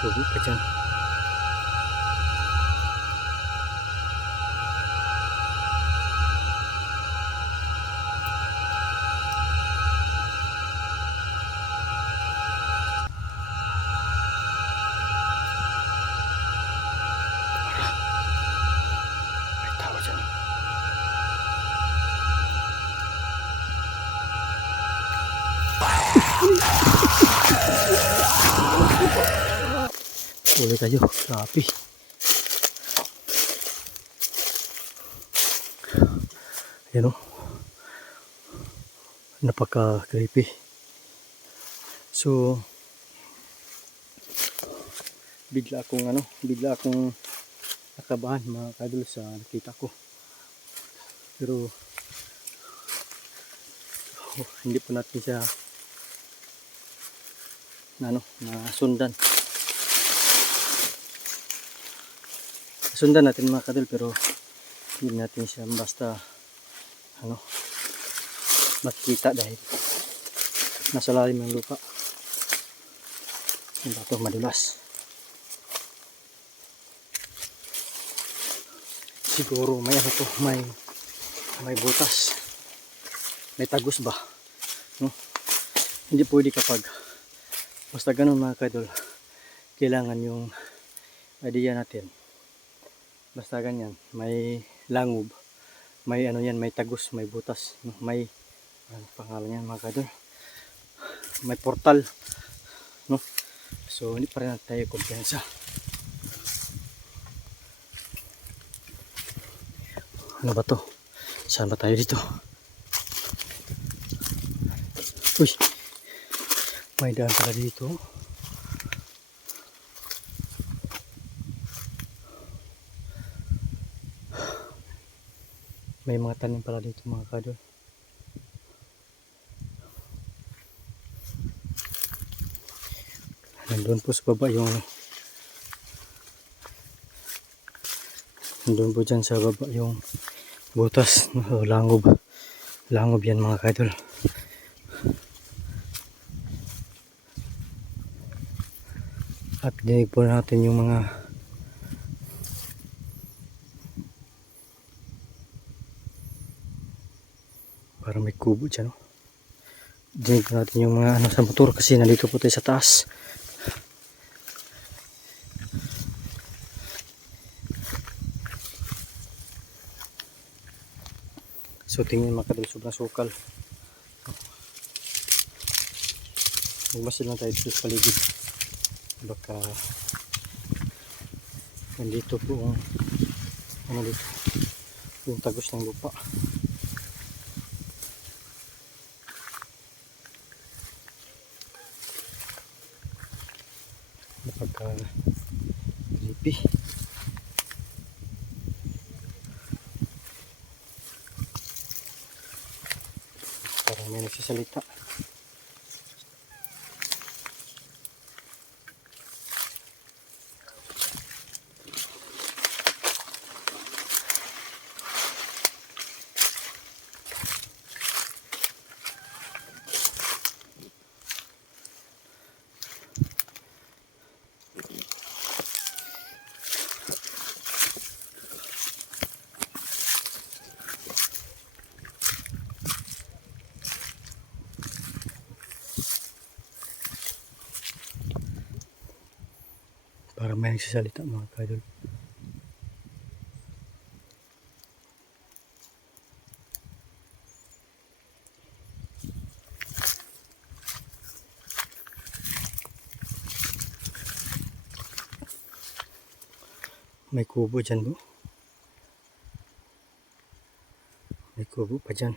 Subo ka dyan. May tao dyan. Uli tayo. Grabe. Yan o. Napaka-creepy. So, bigla akong nakabahan mga kadol sa nakita ko. Pero hindi po natin siya nasundan. Sundan natin mga kadol, pero hindi natin siya basta makita dahil nasa lalim ng lupa. Yung bato madulas. Siguro may may butas. May tagos ba? No? Hindi pwede kapag basta ganun mga kadol. Kailangan yung idea natin. Basta ganyan, may langob, may may tagos, may butas, no? May pangalan yan mga kadol. May portal, no? So hindi pa rin tayo kumpiyansa. Ano ba to? Saan ba tayo dito? Uy! May daan pala dito. May mga tanim pala dito mga kadol. Nandun po sa baba nandun po dyan sa baba yung butas, no? Langob yan mga kadol. At dinig po natin yung mga parang may kubo dyan, no? Dinig po natin yung mga sa motor kasi nandito po tayo sa taas. So tingin mga kadol, sobrang sukal. Magmasid lang tayo dito sa paligid. Baka nandito po dito yung tagos ng lupa. Napaka-creepy. Parang may nagsasalita. Parang may nagsasalita mga kadol. May kubo dyan bro. May kubo pa dyan.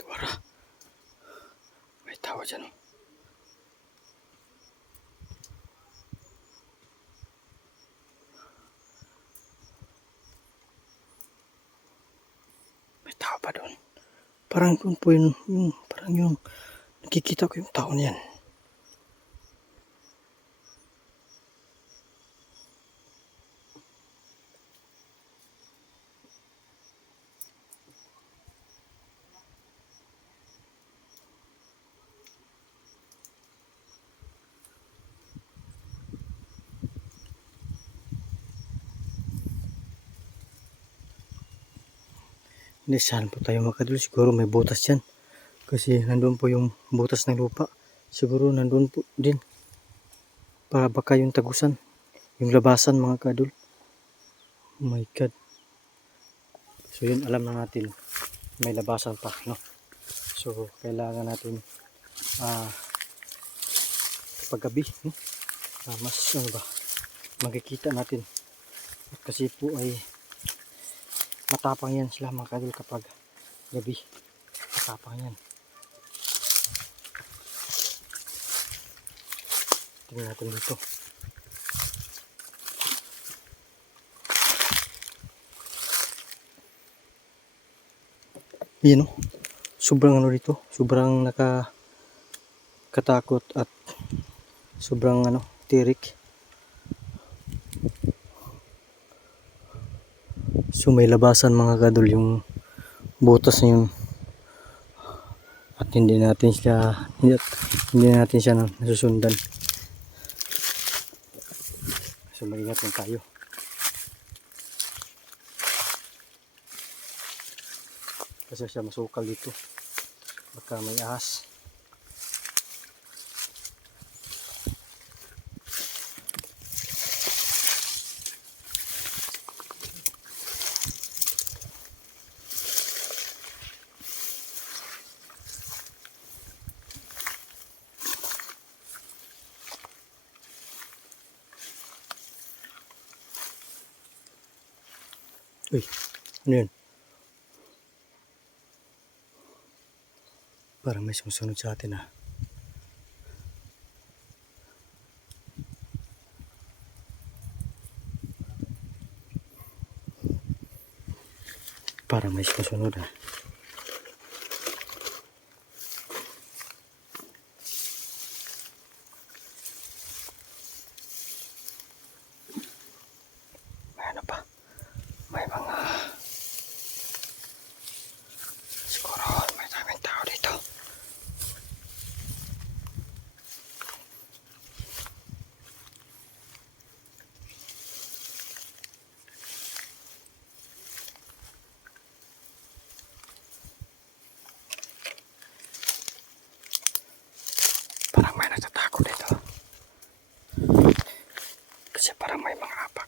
Tuwara. May tao dyan. May tao pa doon. Parang doon po parang yung nakikita ko yung tao niyan. Saan po tayo mga kadol? Siguro may butas yan. Kasi nandun po yung butas ng lupa. Siguro nandun po din. Para baka yung tagusan. Yung labasan mga kadol. Oh my God. So yun, alam na natin. May labasan pa, no? So kailangan natin kapag gabi, no? Mas ano ba, makikita natin. At kasi po ay matapang yan sila mga kadol kapag gabi. Matapang yan. Tingnan natin dito. Yan o. Sobrang ano dito. Sobrang nakakatakot at sobrang ano, tirik. So may labasan mga kadol yung butas na yun. At hindi natin siya nasusundan. So mag-ingat lang tayo. Kasi siya masukal dito. Baka may ahas. Uy, ano yun? Parang may sumusunod sa atin ah. Parang may sumusunod ah. May ano pa? May mga... Siguro may daming tao dito. Parang may nagtatakot dito. Kasi parang may mga apa.